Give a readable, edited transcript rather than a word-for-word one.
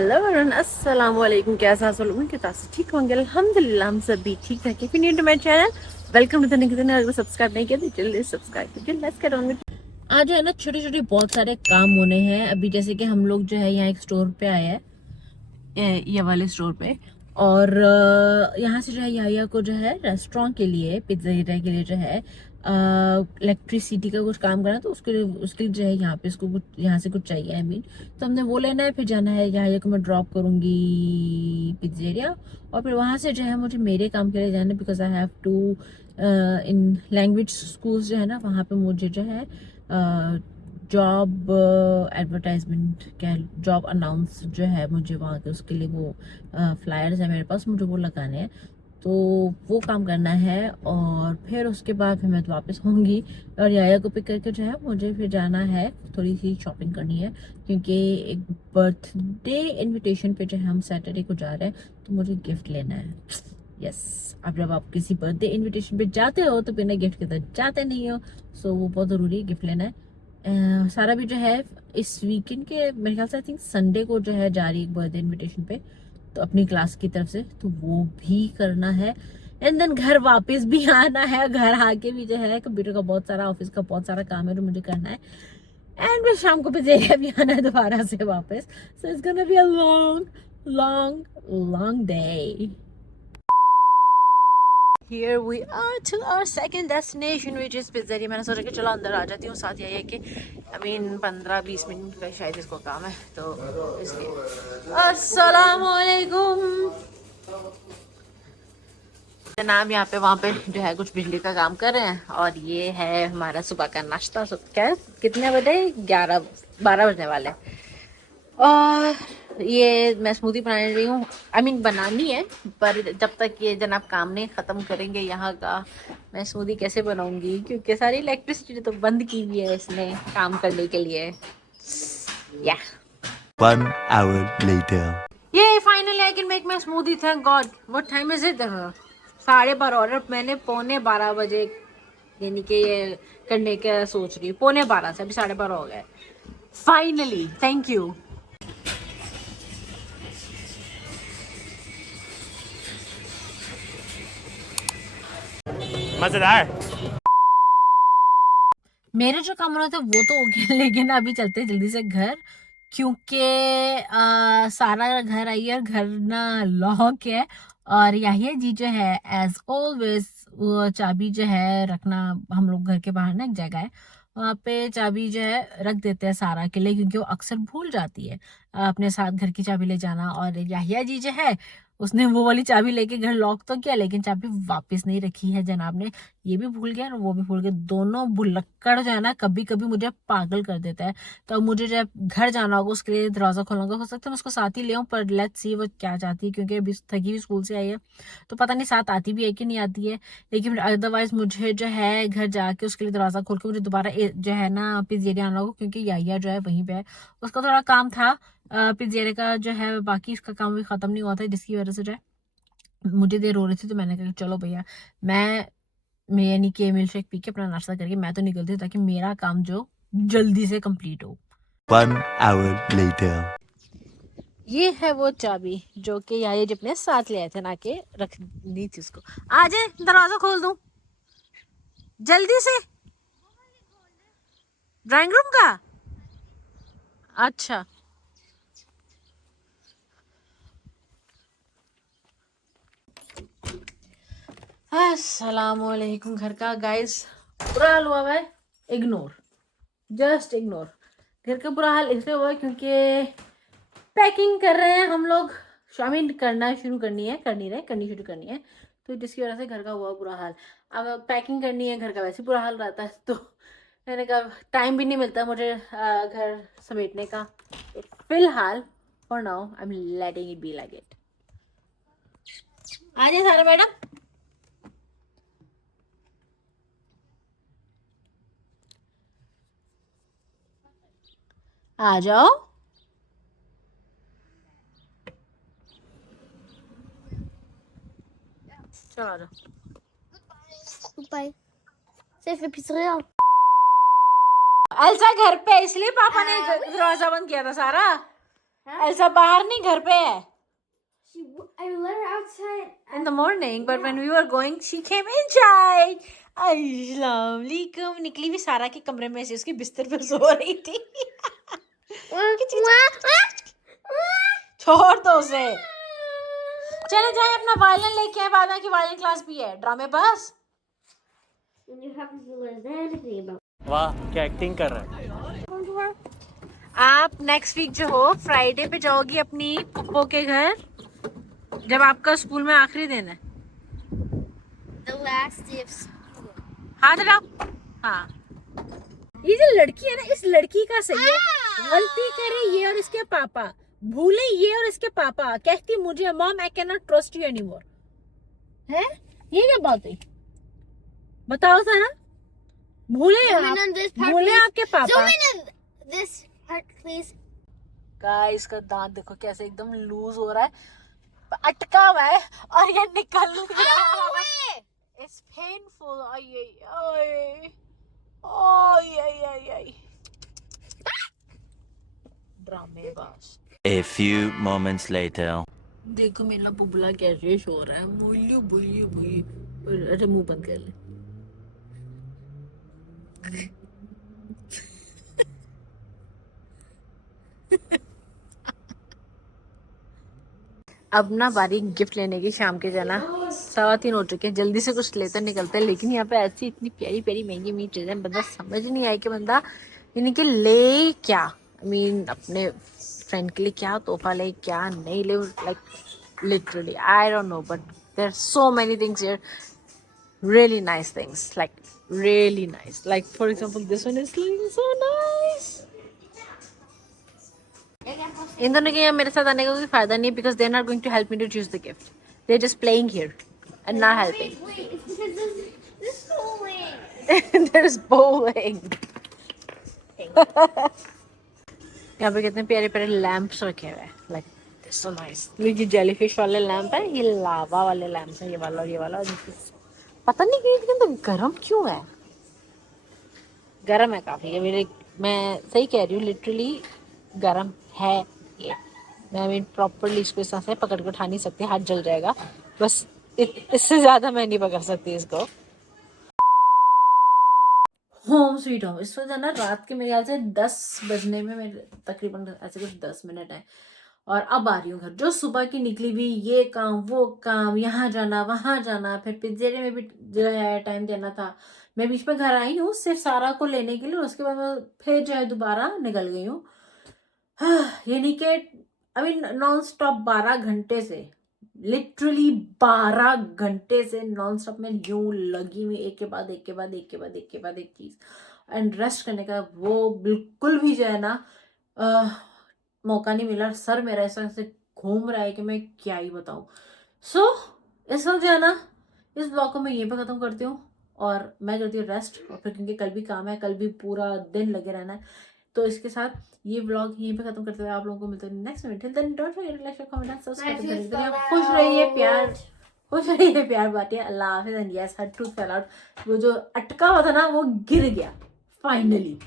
Hello everyone, अस्सलाम वालेकुम। कैसा है सब लोग? उनके तासे ठीक होंगे अल्हम्दुलिल्लाह। हम सब भी ठीक है। If you new to my channel, welcome to the new channel. अगर सब्सक्राइब नहीं किया तो जल्दी सब्सक्राइब कीजिए। Let's get on with. आज है ना छोटे छोटे बहुत सारे काम होने हैं अभी। जैसे कि हम लोग जो है यहाँ एक स्टोर पे आए हैं, ये वाले स्टोर पे। और यहाँ से जो है याया को जो है रेस्टोरेंट के लिए, पिज्ज़ा के लिए जो है इलेक्ट्रिसिटी का कुछ काम करना, तो उसके लिए जो है यहाँ पे इसको कुछ यहाँ से कुछ चाहिए। आई मीन तो हमने वो लेना है, फिर जाना है याया को मैं ड्रॉप करूँगी पिज्जेरिया, और फिर वहाँ से जो है मुझे मेरे काम के लिए जाना है, because I have to in language schools जो है ना, वहाँ पे मुझे जो है जॉब एडवर्टाइजमेंट क्या, जॉब अनाउंस जो है मुझे वहाँ के, उसके लिए वो फ्लायर्स है मेरे पास, मुझे वो लगाने हैं। तो वो काम करना है और फिर उसके बाद फिर मैं तो वापस होंगी और याया को पिक करके जो है मुझे फिर जाना है, थोड़ी सी शॉपिंग करनी है, क्योंकि एक बर्थडे इनविटेशन पे जो है हम सैटरडे को जा रहे हैं, तो मुझे गिफ्ट लेना है। यस, अब जब आप किसी बर्थडे इनविटेशन पे जाते हो तो बिना गिफ्ट के तो जाते नहीं हो, सो वो बहुत ज़रूरी है, गिफ्ट लेना है। सारा भी जो है इस वीकेंड के मेरे ख्याल से आई थिंक संडे को जो है जा रही है बर्थडे इनविटेशन पे, तो अपनी क्लास की तरफ से, तो वो भी करना है। एंड देन घर वापस भी आना है, घर आके भी जो है कंप्यूटर का बहुत सारा, ऑफिस का बहुत सारा काम है जो मुझे करना है। एंड फिर शाम को पिज्जेरिया भी आना है दोबारा से वापस। So it's gonna be a long long long day. Here we are to our second destination, which is Pizzeria. मैंने सोचा कि चलो अंदर आ जाती हूँ, साथ यही है कि I mean 15-20 मिनट का शायद इसको काम है, तो इसलिए अस्सलाम वालेकुम जनाब। यहाँ पे वहाँ पे जो है कुछ बिजली का काम कर रहे हैं, और ये है हमारा सुबह का नाश्ता। क्या है, कितने बजे? 11-12 बजने वाले। और ये मैं स्मूदी बनाने रही हूँ, आई मीन बनानी है, पर जब तक ये जनाब काम नहीं ख़त्म करेंगे यहाँ का, मैं स्मूदी कैसे बनाऊंगी, क्योंकि सारी इलेक्ट्रिसिटी तो बंद की हुई है इसने काम करने के लिए। या 1 hour later. ये finally I can make my smoothie, thank God. What time is it? 12:30। और मैंने 11:45 यानी कि ये करने का सोच रही हूँ, 11:45 से, अभी 12:30 हो गए। Finally, thank you. मजेदार। मेरे जो काम हो रहे थे वो तो हो गया, लेकिन अभी चलते जल्दी से घर, क्योंकि सारा घर आई है और घर ना लॉक है। और यही जी जो है एज ऑलवेज वो चाबी जो है रखना, हम लोग घर के बाहर ना एक जगह है, वहाँ पे चाबी जो है रख देते हैं सारा के लिए, क्योंकि वो अक्सर भूल जाती है अपने साथ घर की चाबी ले जाना। और याहिया जी जो है उसने वो वाली चाबी लेके घर लॉक तो किया, लेकिन चाबी वापस नहीं रखी है जनाब ने। ये भी भूल गया और वो भी भूल गया, दोनों भुलक्कड़ जो है ना कभी कभी मुझे पागल कर देता है। तो अब मुझे जब घर जाना होगा उसके लिए दरवाजा खोलना होगा, हो सकता है मैं उसको साथ ही ले आऊं, पर लेट्स सी वो क्या चाहती है, क्योंकि अभी थकी हुई स्कूल से आई है, तो पता नहीं साथ आती भी है कि नहीं आती है। लेकिन अदरवाइज मुझे जो है घर जाके उसके लिए दरवाजा खोल के मुझे दोबारा जो है ना पिज्जेरिया आना होगा, क्योंकि याया जो है वहीं पे है, उसका थोड़ा काम था पिज्जेरिया का जो है, बाकी इसका काम भी खत्म नहीं हुआ था, जिसकी वजह से जो है मुझे देर हो रही थी। तो मैंने कहा चलो भैया, मैं यानी कि मिल्क शेक पी के अपना नाश्ता करके मैं तो निकलती हूँ, ताकि मेरा काम जो जल्दी से कंप्लीट हो। 1 hour later. ये है वो चाबी जो कि याया जी अपने साथ ले आए थे, ना कि रखनी थी उसको। आ जाए, दरवाजा खोल दूं जल्दी से, ड्राइंग रूम का। अच्छा, अस्सलाम वालेकुम। घर का गाइस बुरा हाल हुआ है, इग्नोर, जस्ट इग्नोर। घर का बुरा हाल इसलिए हुआ है क्योंकि पैकिंग कर रहे हैं हम लोग, शामिल करना शुरू करनी है, करनी शुरू करनी है, तो जिसकी वजह से घर का हुआ बुरा हाल। अब पैकिंग करनी है, घर का वैसे बुरा हाल रहता है, तो मैंने कहा टाइम भी नहीं मिलता मुझे घर समेटने का। तो फिलहाल for now I am letting it be like it. आ जाए सारा मैडम, आ जाओ। चलो आ जाओ। Goodbye. Safe pizzeria. एल्सा घर पे, इसलिए पापा ने दरवाजा बंद किया था सारा। एल्सा बाहर नहीं घर पे है I let her outside. in the morning, but when we were going, she came inside. अस्सलाम वालेकुम। निकली भी सारा के कमरे में से, उसके बिस्तर पर सो रही थी। छोड़ दो उसे। चले जाए अपना वायलिन लेके आए, बाद की वायलिन क्लास भी है। ड्रामे बस। And you haven't realized anything about. वाह क्या एक्टिंग कर रहा है। आप नेक्स्ट वीक जो हो फ्राइडे पे जाओगी अपनी पप्पो के घर, जब आपका स्कूल में आखिरी दिन है। The last day of school. हाथ हटाओ। हाँ, ये जो लड़की है ना, इस लड़की का सही है। गलती करे ये और इसके पापा, भूले ये और इसके पापा, कहती मुझे mom I can not trust you anymore. है ये क्या बात है? बताओ जरा। भूले Zoom in आप, on this part, भूले please. आपके पापा। Zoom in on this part, please. Guys का दांत देखो कैसे एकदम लूज हो रहा है, अटका हुआ है और ये निकल रहा है। It's painful. Ay. Dramebaaz. A few moments later. देखो मेरा बुबला कैसे सो रहा है। बोलियो बोलियो। अरे मुंह बंद कर ले। अब ना बारी गिफ्ट लेने की, शाम के जाना 3:15 हो चुके हैं। जल्दी से कुछ लेकर निकलते हैं, लेकिन यहाँ पे ऐसी इतनी प्यारी प्यारी महंगी महंगी चीजें, बंदा समझ नहीं आई कि बंदा यानी कि ले क्या। अपने फ्रेंड के लिए क्या तोहफा ले, क्या नहीं ले। Like literally I don't know, but there are so many things here, really nice things, like really nice. Like for example, this one is so nice. इन दोनों के यहाँ मेरे साथ आने का कोई फायदा नहीं, because they're not going to help me to choose the gift. They're just playing here and not helping. Wait, it's because this bowling. There's bowling. यहाँ पे कितने प्यारे प्यारे लैंप्स रखे हुए हैं, like this so nice. ये जेलीफिश वाले लैंप है, ये लावा वाले लैंप्स है, ये वाला और ये वाला। और पता नहीं कि इसके अंदर गर्म क्यों है। गर्म है काफी ये मेरे, मैं सही कह रही हूँ, लिटरली गर्म है ये। मैं प्रॉपरली इसको इस तरह से पकड़ के उठा नहीं सकती, हाथ जल जाएगा। बस इससे ज्यादा मैं नहीं पकड़ सकती इसको। होम स्वीट होम, इस वजह ना रात के मेरे ख्याल से 10 बजने में, मेरे तकरीबन ऐसे कुछ 10 मिनट है, और अब आ रही हूँ घर। जो सुबह की निकली हुई, ये काम वो काम, यहाँ जाना वहां जाना, फिर पिज्जेरे में भी जो है टाइम देना था। मैं बीच में घर आई हूँ सिर्फ सारा को लेने के लिए, उसके बाद मैं फिर जो है दोबारा निकल गई हूँ। यानी कि अभी नॉन स्टॉप 12 घंटे से, लिटरली 12 घंटे से नॉन स्टॉप में यूं लगी हुई, एक के बाद एक के बाद एक के बाद एक के बाद एक चीज। एंड रेस्ट करने का वो बिल्कुल भी जो है ना मौका नहीं मिला। सर मेरा ऐसा ऐसे घूम रहा है कि मैं क्या ही बताऊं। सो इस वक्त जो है ना, इस ब्लॉग को मैं यहीं पे खत्म करती हूँ और मैं करती हूँ रेस्ट, और फिर क्योंकि कल भी काम है, कल भी पूरा दिन लगे रहना है, तो इसके साथ ये व्लॉग यहीं पे खत्म करते हुए आप लोगों को मिलते हैं next video. Till then don't forget to like, share, comment and subscribe. खुश रहिए, प्यार बांटिए। अल्लाह हाफिज़। And yes, her tooth fell out. वो जो अटका हुआ था ना, वो गिर गया फाइनली।